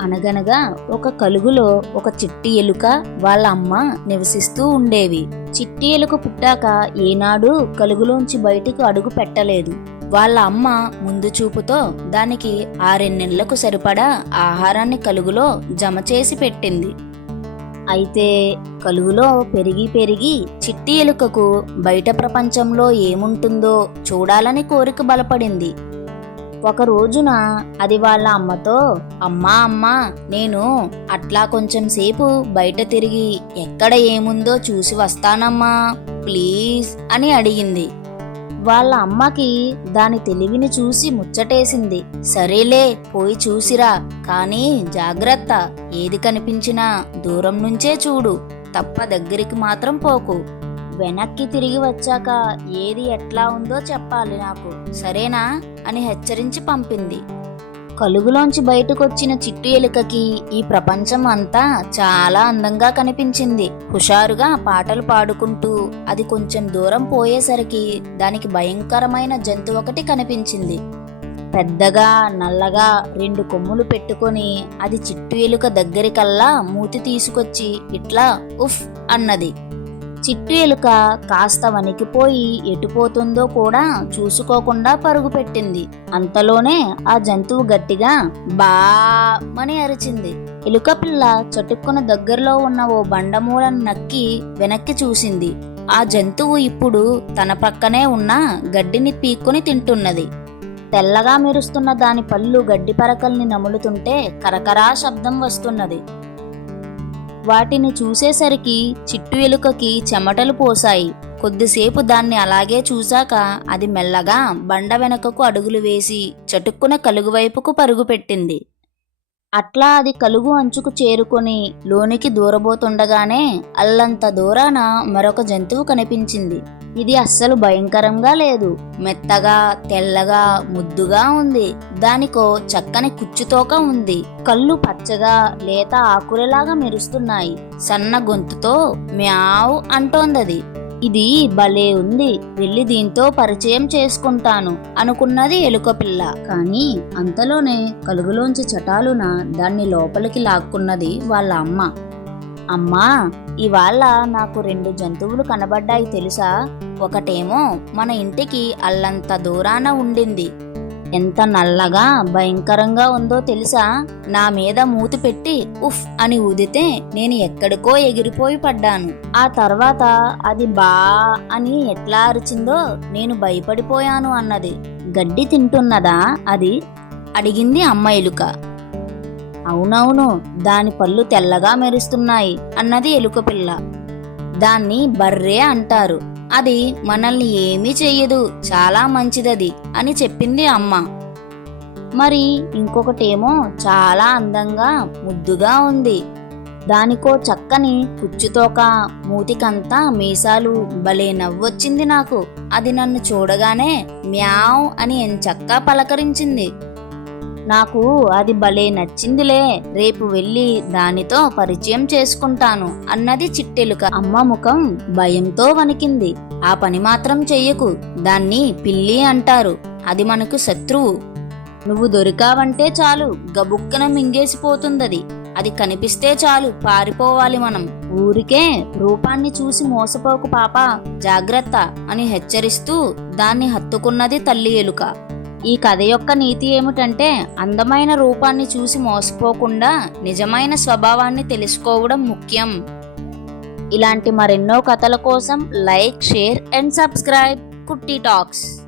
అనగనగా ఒక కలుగులో ఒక చిట్టి ఎలుక వాళ్ళ అమ్మ నివసిస్తూ ఉండేవి. చిట్టి ఎలుక పుట్టాక ఏనాడు కలుగులోంచి బయటికి అడుగు పెట్టలేదు. వాళ్ళ అమ్మ ముందు చూపుతో దానికి ఆరెన్నెళ్ళకు సరిపడా ఆహారాన్ని కలుగులో జమ చేసి పెట్టింది. అయితే కలుగులో పెరిగి పెరిగి చిట్టి ఎలుకకు బయట ప్రపంచంలో ఏముంటుందో చూడాలని కోరిక బలపడింది. ఒక రోజున అది వాళ్ళ అమ్మతో అమ్మా అమ్మా నేను అట్లా కొంచెం సేపు బయట తిరిగి ఎక్కడ ఏముందో చూసి వస్తానమ్మా ప్లీజ్ అని అడిగింది. వాళ్ళ అమ్మకి దాని తెలివిని చూసి ముచ్చటేసింది. సరేలే పోయి చూసిరా కానీ జాగ్రత్త ఏది కనిపించినా దూరం నుంచే చూడు తప్ప దగ్గరికి మాత్రం పోకు. వెనక్కి తిరిగి వచ్చాక ఏది ఎట్లా ఉందో చెప్పాలి నాకు. సరేనా? అని హెచ్చరించి పంపింది. కలుగులోంచి బయటకొచ్చిన చిట్టు ఎలుకకి ఈ ప్రపంచం అంతా చాలా అందంగా కనిపించింది. హుషారుగా పాటలు పాడుకుంటూ అది కొంచెం దూరం పోయేసరికి దానికి భయంకరమైన జంతువు ఒకటి కనిపించింది. పెద్దగా నల్లగా రెండు కొమ్ములు పెట్టుకొని అది చిట్టు ఎలుక దగ్గరికల్లా మూతి తీసుకొచ్చి ఇట్లా ఉఫ్ అన్నది. చిట్టేలుక కాస్త వణికిపోయి ఎటుపోతుందో కూడా చూసుకోకుండా పరుగు పెట్టింది అంతలోనే ఆ జంతువు గట్టిగా బా మని అరిచింది. ఎలుక పిల్ల చటుక్కున దగ్గరలో ఉన్న ఓ బండమూలను నక్కి వెనక్కి చూసింది. ఆ జంతువు ఇప్పుడు తన పక్కనే ఉన్న గడ్డిని పీక్కుని తింటున్నది. తెల్లగా మెరుస్తున్న దాని పళ్ళు గడ్డి పరకల్ని నములుతుంటే కరకరా శబ్దం వస్తున్నది. వాటిని చూసేసరికి చిట్టు ఎలుకకి చెమటలు పోసాయి కొద్దిసేపు దాన్ని అలాగే చూశాక అది మెల్లగా బండ వెనకకు అడుగులు వేసి చటుక్కున కలుగువైపుకు పరుగుపెట్టింది పరుగు పెట్టింది. అట్లా అది కలుగు అంచుకు చేరుకొని లోనికి దూరబోతుండగానే అల్లంత దూరాన మరొక జంతువు కనిపించింది. ఇది అస్సలు భయంకరంగా లేదు. మెత్తగా తెల్లగా ముద్దుగా ఉంది. దానికో చక్కని కుచ్చుతోక ఉంది. కళ్ళు పచ్చగా లేత ఆకులలాగా మెరుస్తున్నాయి. సన్న గొంతుతో మ్యావ్ అంటోందది. ఇది భలే ఉంది వెళ్ళి దీంతో పరిచయం చేసుకుంటాను అనుకున్నది ఎలుక పిల్ల కానీ అంతలోనే కలుగులోంచి చటాలున దాన్ని లోపలికి లాక్కున్నది వాళ్ళ అమ్మ. అమ్మా ఇవాళ నాకు రెండు జంతువులు కనబడ్డాయి తెలుసా? ఒకటేమో మన ఇంటికి అల్లంత దూరాన ఉండింది. ఎంత నల్లగా భయంకరంగా ఉందో తెలుసా? నా మీద మూతి పెట్టి ఉఫ్ అని ఊదితే నేను ఎక్కడికో ఎగిరిపోయి పడ్డాను. ఆ తర్వాత అది బా అని ఎట్లా అరిచిందో నేను భయపడిపోయాను అన్నది. గడ్డి తింటున్నదా? అది అడిగింది అమ్మ ఎలుక. అవునవును దాని పళ్ళు తెల్లగా మెరుస్తున్నాయి అన్నది ఎలుక పిల్ల. దాన్ని బర్రే అంటారు. అది మనల్ని ఏమీ చెయ్యదు చాలా మంచిదది అని చెప్పింది అమ్మ. మరి ఇంకొకటేమో చాలా అందంగా ముద్దుగా ఉంది. దానికో చక్కని కుచ్చుతోక మూతికంతా మీసాలు భలే నవ్వొచ్చింది నాకు. అది నన్ను చూడగానే మ్యావ్ అని ఎంచక్కా పలకరించింది. నాకు అది భలే నచ్చిందిలే. రేపు వెళ్ళి దానితో పరిచయం చేసుకుంటాను అన్నది చిట్టెలుక. అమ్మ ముఖం భయంతో వణికింది. ఆ పని మాత్రం చెయ్యకు. దాన్ని పిల్లి అంటారు. అది మనకు శత్రువు. నువ్వు దొరికావంటే చాలు. గబుక్కన మింగేసిపోతుందది. అది కనిపిస్తే చాలు. పారిపోవాలి మనం. ఊరికే రూపాన్ని చూసి మోసపోకు పాప. జాగ్రత్త అని హెచ్చరిస్తూ దాన్ని హత్తుకున్నది తల్లి ఎలుక. ఈ కథ యొక్క నీతి ఏమిటంటే అందమైన రూపాన్ని చూసి మోసపోకుండా నిజమైన స్వభావాన్ని తెలుసుకోవడం ముఖ్యం. ఇలాంటి మరెన్నో కథల కోసం like share and subscribe Kutti talks.